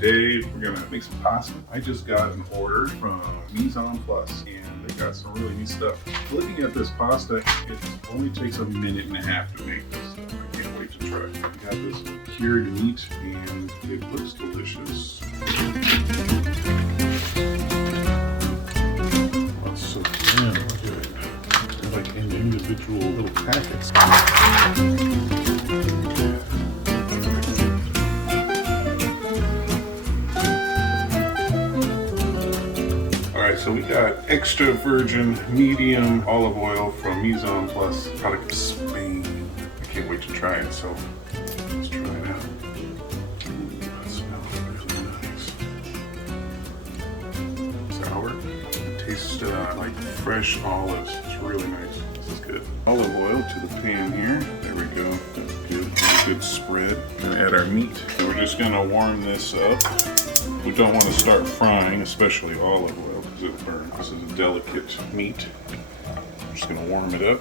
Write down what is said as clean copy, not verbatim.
Today we're gonna make some pasta. I just got an order from Mise en Place and they got some really neat stuff. Looking at this pasta, it only takes a minute and a half to make this. I can't wait to try it. We got this cured meat and it looks delicious. That's so thin. Look at it. They're like in individual little packets. So we got extra virgin medium olive oil from Mise en Place, product of Spain. I can't wait to try it, so let's try it out. Ooh, that smells really nice. Sour. It tastes like fresh olives. It's really nice. This is good. Olive oil to the pan here. There we go. That's good. Good spread. We're gonna add our meat. And we're just gonna warm this up. We don't want to start frying, especially olive oil. It'll burn. This is a delicate meat. I'm just gonna warm it up.